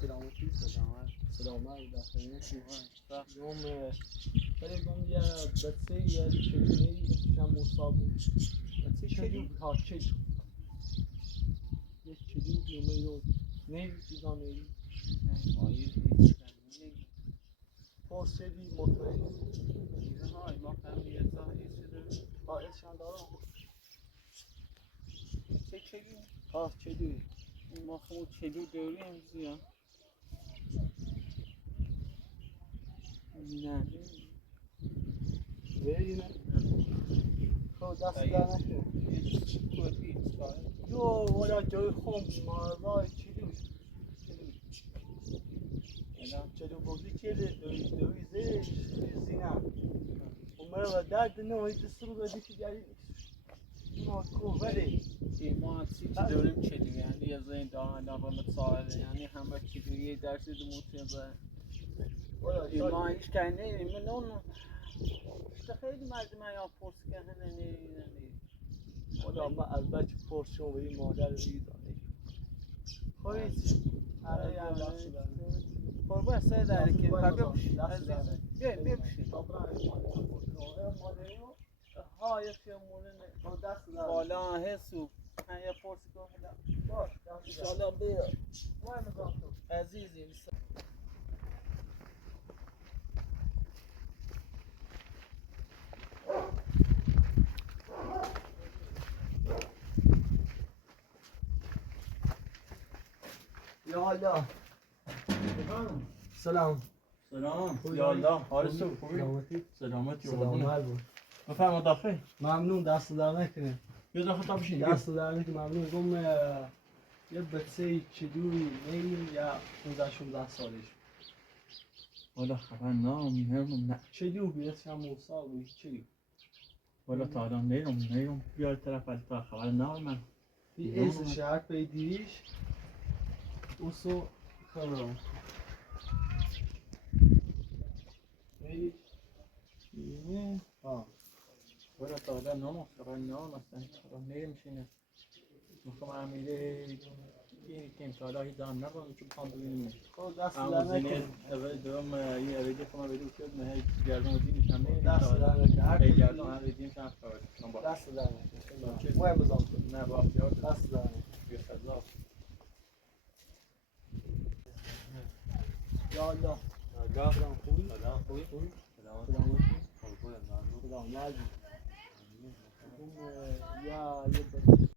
سلامتی سلامت داخلی يوم خلي يوم يا بتسي يا كلمي كم مصاب بتسي كلي بهاكل يا كلي يوميو نيل تيزاني پرسیدی مطمئنی های ما فهمیدیم قائلشان دارم چه چگی؟ چدوی ما خود چدو داریم زیاد نه بریم خود دست در نکن جو ولا جای خم مارای چدوی چدو بودی چلی دوی زیش زینم عمره و درد نه هیچ سر بدی که جایی ما کوبلی ما چی داریم چدو یعنی از این دانا و متصاعد یعنی همه چدو یه درس موتور به ما هیچ کاری نمی‌کنیم من اون خیلی مردم ها پرس کردن نمی‌دونی ولی ما البته پرسیم و این مادر ریزانی خواهید قربان سر داره که ببخشید عزیز ببخشید ها یکی مورد دست داره بالا حسو من یه پرسی کنم ان شاء الله بیا عزیزی یا الله سلام یا الله حالتون خوبی؟ سلامتی بود بفرما داخل ممنون دست در نکنه بیا داخل تا بشین دست در نکنه ممنون گم یه بچه چدوی نیل یا 15-16 سالش والا خبر نه چدو بیاد شما سال چدو والا تا الان نیرم بیار طرف از تا خبر من بی از شهر پیدیش اوسو خبرم نه والا تا الان خبر مثلا خبر نمیشینه میخوام امیره این کارایی دارم نبودم چون پام ببینیم خود دست در نکنه اول دوم یه اویدی خواهم ویدیو شد نه گردم و دینش هم نه دست در نکنه هر گردم هم دینش هم خواهد دست در نکنه مهم بزام کنه نه با اختیار دست در نکنه بیا فضا یا الله سلام خوبی؟ سلامتی؟ خدا نازم یا یه بچه